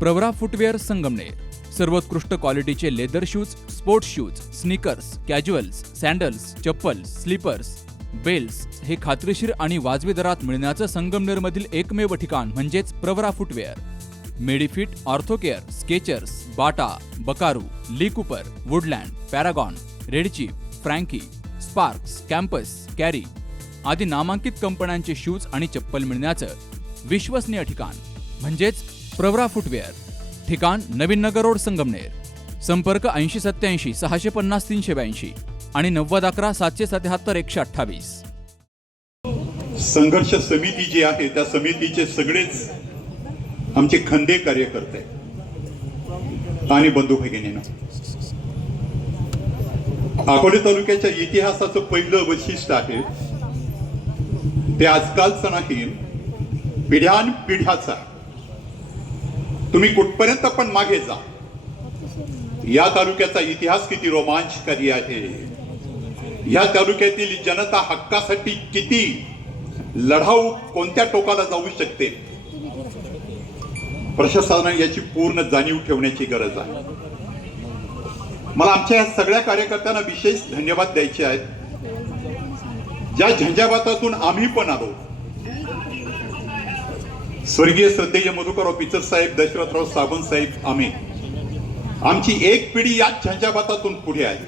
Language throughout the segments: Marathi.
प्रवरा फुटवेअर संगमनेर सर्वोत्कृष्ट क्वालिटीचे leather shoes, sports shoes, sneakers, casuals, sandals, chappals, slippers, belts हे खात्रीशीर आणि वाजवी दरात मिळण्याचं संगमनेरमधील एकमेव ठिकाण म्हणजेच Pravara footwear. Medifit, Orthocare, Skechers, Bata, Bucaroo, Lee Cooper, Woodland, Paragon, Red Chief, Franky, Sparx, Campus, कॅरी आदी नामांकित कंपन्यांचे शूज आणि चप्पल मिळण्याचं विश्वसनीय ठिकाण म्हणजेच प्रवरा फुटवेअर. ठिकाण नवीन नगर रोड संगमनेर. संपर्क 8087 650 382 आणि 9011 777 128. संघर्ष समिती जी आहे त्या समितीचे सगळेच आमचे खंदे कार्यकर्ते आणि बंधू भगिनींनो, अकोले तालुक्याच्या इतिहासाचं पहिलं वैशिष्ट्य आहे ते आजकालचं नाही, पिढ्यानपिढ्याचा. तुम्ही कुठपर्यंत पण मागे जा, या तालुक्याचा इतिहास किती रोमांचकारी आहे. या तालुक्यातील जनता हक्कासाठी किती लढाऊ कोणत्या टोकाला जाऊ शकते, प्रशासनाने याची पूर्ण जाणीव ठेवण्याची गरज आहे. मला आमच्या या सगळ्या कार्यकर्त्यांना विशेष धन्यवाद द्यायचे आहेत, ज्या झंझावातातून आम्ही पण आलो. स्वर्गीय श्रद्धेय मधुकरराव पिचर साहेब, दशरथराव सावंत साहेब, आमची एक पिढी या झंझावातातून पुढे आहे.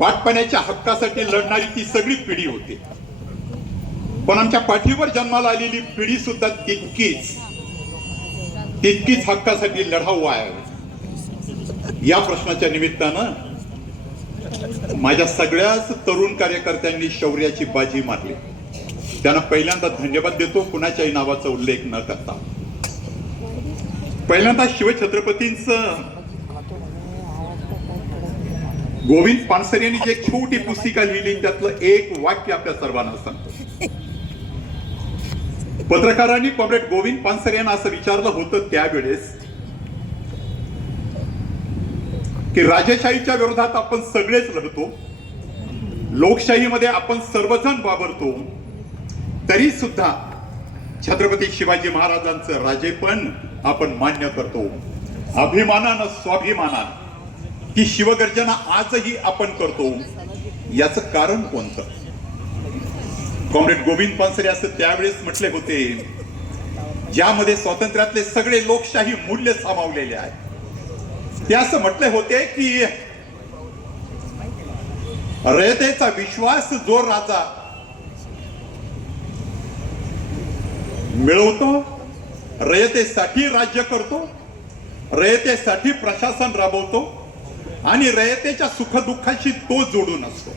पाटपाण्याच्या हक्कासाठी लढणारी ती सगळी पिढी होती, पण आमच्या पाठीवर जन्माला आलेली पिढी सुद्धा तितकीच हक्कासाठी लढाऊ आहे. या प्रश्नाच्या निमित्तानं माझ्या सगळ्याच तरुण कार्यकर्त्यांनी शौर्याची बाजी मारली. त्यांना पहिल्यांदा धन्यवाद देतो, कुणाच्याही नावाचा उल्लेख न करता. पहिल्यांदा शिवछत्रपतींचं गोविंद पानसरे यांनी जी एक छोटी पुस्तिका लिहिली त्यातलं एक वाक्य आपल्या सर्वांना सांगतो. पत्रकारांनी कॉम्रेड गोविंद पानसरे यांना असं विचारलं होतं त्यावेळेस की राजेशाहीच्या विरोधात आपण सगळेच लढतो, लोकशाहीमध्ये आपण सर्वजण वावरतो, तरी सुद्धा छत्रपती शिवाजी महाराजांचं राजेपण आपण मान्य करतो. अभिमानानं, स्वाभिमानानं ही शिवगर्जना आजही आपण करतो. याचं कारण कोणतं? कॉम्रेड गोविंद पानसरे असं त्यावेळेस म्हटले होते, ज्यामध्ये स्वातंत्र्यातले सगळे लोकशाही मूल्य सामावलेले आहेत. ते असं म्हटले होते की रयतेचा विश्वास जो राजा मिळवतो, रयतेसाठी राज्य करतो, रयतेसाठी प्रशासन राबवतो आणि रयतेच्या सुखदुःखाशी तो जोडून असतो,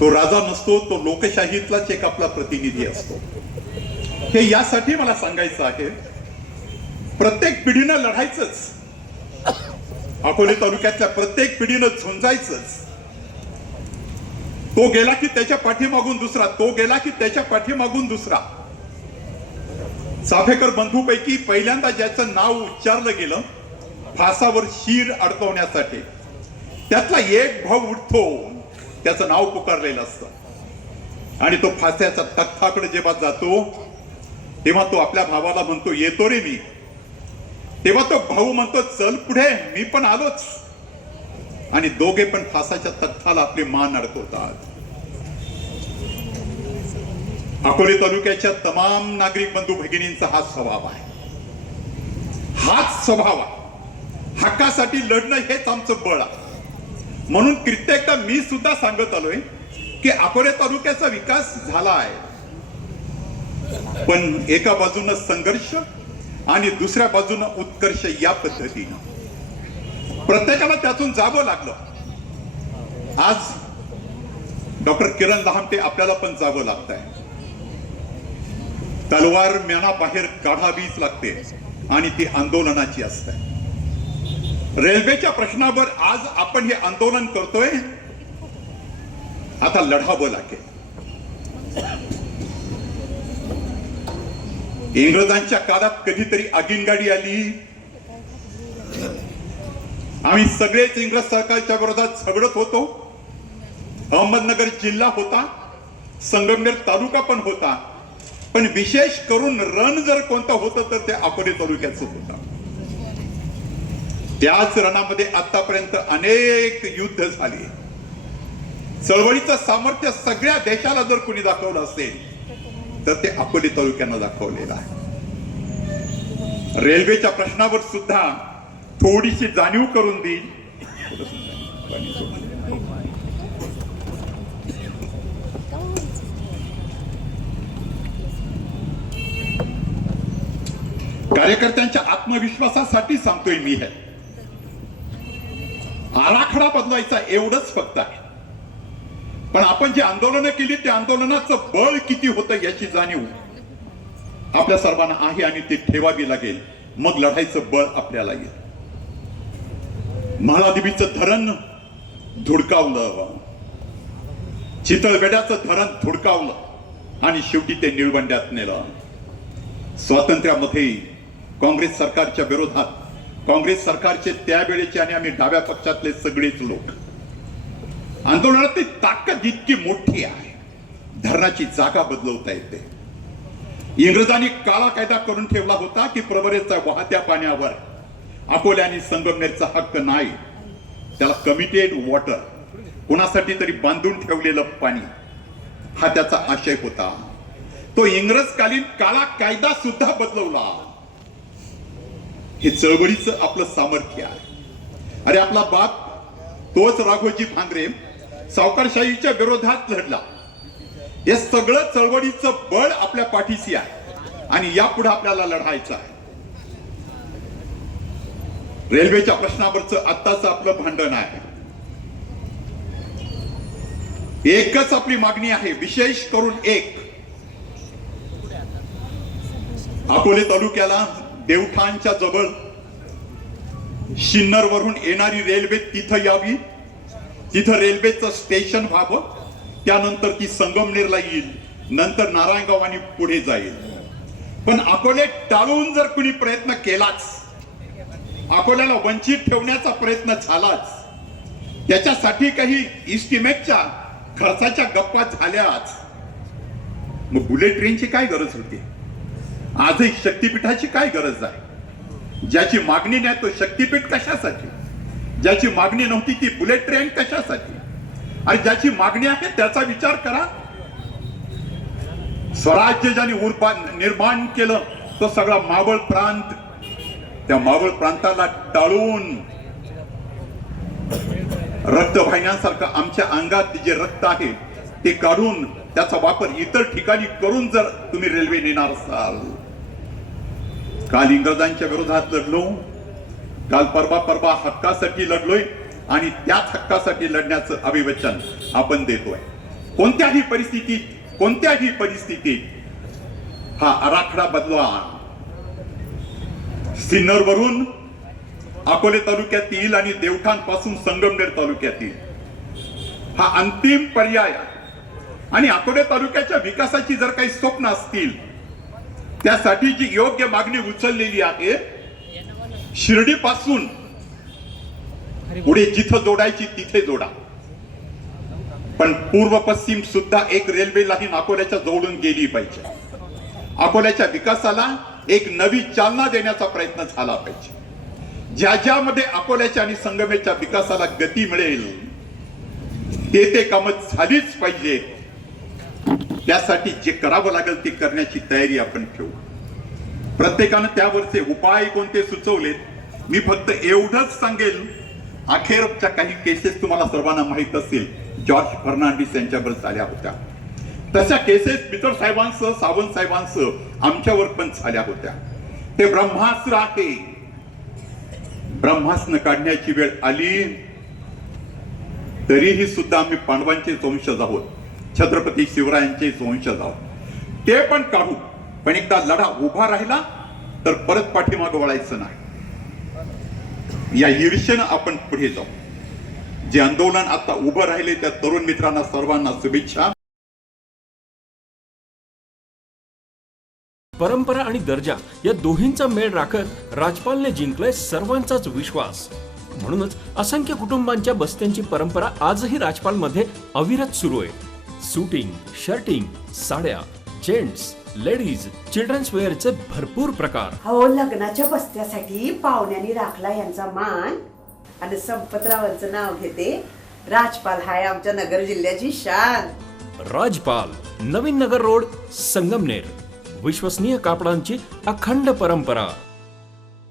तो राजा नसतो, तो लोकशाहीतलाच एक आपला प्रतिनिधी असतो. हे यासाठी मला सांगायचं आहे, प्रत्येक पिढीनं लढायचंच, अकोले तालुक्यातल्या प्रत्येक पिढीनं झुंजायचंच. तो गेला की त्याच्या पाठीमागून दुसरा, तो गेला की त्याच्या पाठीमागून दुसरा. चाफेकर बंधूपैकी पहिल्यांदा ज्याचं नाव उच्चारलं गेलं फासावर शीर अडकवण्यासाठी, त्यातला एक भाऊ उठतो, त्याचं नाव पुकारलेलं असतं आणि तो फास्याच्या तख्ताकडे जेव्हा जातो तेव्हा तो आपल्या भावाला म्हणतो, येतो रे मी. तेव्हा तो भाऊ म्हणतो, चल पुढे, मी पण आलोच. आणि दोघे पण फासाच्या तख्ताला आपली मान अडकवतात. अकोले तालुक्याच्या तमाम नागरिक बंधू भगिनींचा हा स्वभाव आहे, हाच स्वभाव आहे. हक्कासाठी लढणं हेच आमचं बळ आहे. म्हणून कित्येकदा मी सुद्धा सांगत आलोय की अकोले तालुक्याचा विकास झाला आहे, पण एका बाजूनं संघर्ष आणि दुसऱ्या बाजूनं उत्कर्ष. या पद्धतीनं प्रत्येकाला त्यातून जावं लागलं. आज डॉक्टर किरण लहामटे आपल्याला पण जावं लागतंय. तलवार म्याना बाहेर काढावीच लागते आणि ती आंदोलनाची असते. रेल्वेच्या प्रश्नावर आज आपण हे आंदोलन करतोय, आता लढावं लागेल. इंग्रजांच्या काळात कधीतरी आगीनगाडी आली, आम्ही सगळेच इंग्रज सरकारच्या विरोधात झगडत होतो. अहमदनगर जिल्हा होता, संगमनेर तालुका पण होता, पण विशेष करून रण जर कोणतं होतं तर ते अकोले तालुक्याचं होतं. त्याच रणामध्ये आतापर्यंत अनेक युद्ध झाली. चळवळीचं सामर्थ्य सगळ्या देशाला जर कोणी दाखवलं असेल तर ते अकोले तालुक्यानं दाखवलेलं आहे. रेल्वेच्या प्रश्नावर सुद्धा थोडीशी जाणीव करून देईल. कार्यकर्त्यांच्या आत्मविश्वासासाठी सांगतोय मी हे. आराखडा बदलायचा एवढंच फक्त आहे. पण आपण जी आंदोलनं केली त्या आंदोलनाचं बळ किती होतं याची जाणीव आपल्या सर्वांना आहे आणि ती ठेवावी लागेल. मग लढायचं बळ आपल्याला येईल. महादेवीचं धरण धुडकावलं, चितळवेड्याचं धरण धुडकावलं आणि शेवटी ते निळवंड्यात नेलं. स्वातंत्र्यामध्ये काँग्रेस सरकारच्या विरोधात, काँग्रेस सरकारचे त्यावेळेचे आणि आम्ही डाव्या पक्षातले सगळेच लोक, आंदोलनातली ताकद इतकी मोठी आहे, धरणाची जागा बदलवता येते. इंग्रजांनी काळा कायदा करून ठेवला होता की प्रवरेच्या वाहत्या पाण्यावर अकोले आणि संगमनेरचा हक्क नाही. त्याला कमिटेड वॉटर, कोणासाठी तरी बांधून ठेवलेलं पाणी, हा त्याचा आशय होता. तो इंग्रजकालीन काळा कायदा सुद्धा बदलवला. हे चळवळीचं आपलं सामर्थ्य आहे. अरे आपला बाप तोच राघोजी भांगरे सावकारशाहीच्या विरोधात लढला. हे सगळं चळवळीचं बळ आपल्या पाठीशी आहे आणि यापुढे आपल्याला लढायचं आहे. रेल्वेच्या प्रश्नावरचं आत्ताच आपलं भांडण आहे. एकच आपली मागणी आहे, विशेष करून एक, अकोले तालुक्याला देवठाणच्या जवळ शिन्नर वरून येणारी रेल्वे तिथं यावी, तिथं रेल्वेचं स्टेशन व्हावं. त्यानंतर ती संगमनेरला येईल, नंतर नारायणगाव आणि पुढे जाईल. पण अकोले टाळून जर कुणी प्रयत्न केलाच, अकोल्याला वंचित ठेवण्याचा प्रयत्न झालाच, त्याच्यासाठी काही इस्टिमेटच्या खर्चाच्या गप्पा झाल्याच, मग बुलेट ट्रेनची काय गरज होती? आजही शक्तीपीठाची काय गरज आहे? ज्याची मागणी नाही तो शक्तीपीठ कशासाठी? ज्याची मागणी नव्हती ती बुलेट ट्रेन कशासाठी? आणि ज्याची मागणी आहे त्याचा विचार करा. स्वराज्य ज्याने निर्माण केलं तो सगळा मावळ प्रांत, त्या मावळ प्रांताला टाळून रक्त वाहिन्यांसारखं आमच्या अंगात जे रक्त आहे ते काढून त्याचा वापर इतर ठिकाणी करून जर तुम्ही रेल्वे नेणार असाल. काल इंग्रजांच्या विरोधात लढलो, काल परवा हक्कासाठी लढलोय आणि त्याच हक्कासाठी लढण्याचं अभिवचन आपण देतोय. कोणत्याही परिस्थितीत हा आराखडा बदलवा. सिन्नर वरून अकोले तालुक्यात येईल आणि देवठाण पासून संगमनेर तालुक्यात येईल, हा अंतिम पर्याय आहे. आणि अकोले तालुक्याच्या विकासाची जर काही स्वप्न असतील, त्यासाठी जी योग्य मागणी उचललेली आहे, शिर्डी पासून पुढे जिथं जोडायची तिथे जोडा. पण पूर्व पश्चिम सुद्धा एक रेल्वे लाईन अकोल्याच्या जोडून गेली पाहिजे. अकोल्याच्या विकासाला एक नवी चालना देण्याचा प्रयत्न झाला पाहिजे. ज्यामध्ये अकोल्याच्या आणि संगमेच्या विकासाला गती मिळेल ते कामं झालीच पाहिजे. त्यासाठी जे करावं लागेल ते करण्याची तयारी आपण ठेवू. प्रत्येकानं त्यावरचे उपाय कोणते सुचवलेत, मी फक्त एवढंच सांगेल. अखेरच्या काही केसेस तुम्हाला सर्वांना माहित असेल, जॉर्ज फर्नांडिस यांच्यावर झाल्या होत्या. तशा केसेस पितर साहेबांसह, सावंत साहेबांसह आमच्यावर पण झाल्या होत्या. ते ब्रह्मास्त्र आहे. ब्रह्मास्त्र काढण्याची वेळ आली तरीही सुद्धा आम्ही पांडवांचे वंशज आहोत, छत्रपती शिवरायांचे वंशज आहोत. ते पण काढू. पण एकदा लढा उभा राहिला तर परत पाठीमागे वळायचं नाही. या ईर्षेनं आपण पुढे जाऊ. जे आंदोलन आता उभं राहिले त्या तरुण मित्रांना सर्वांना शुभेच्छा. परंपरा आणि दर्जा या दोन्हींचा मेळ राखत राजपालने जिंकलाय सर्वांचाच विश्वास. म्हणूनच असंख्य कुटुंबांच्या बस्त्यांची परंपरा आजही राजपालमध्ये अविरत सुरू आहे. सूटिंग, शर्टिंग, साड्या, जेंट्स, लेडीज चिल्ड्रन्स वेअरचे भरपूर प्रकार. हो, लग्नाच्या बस्त्यासाठी पाहुण्यांनी राखला यांचा मान. आणि संपतरावांचं नाव घेते. राजपाल हाय आमच्या नगर जिल्ह्याची शान. राजपाल, नवीन नगर रोड, संगमनेर. विश्वसनीय कापडांची अखंड परंपरा.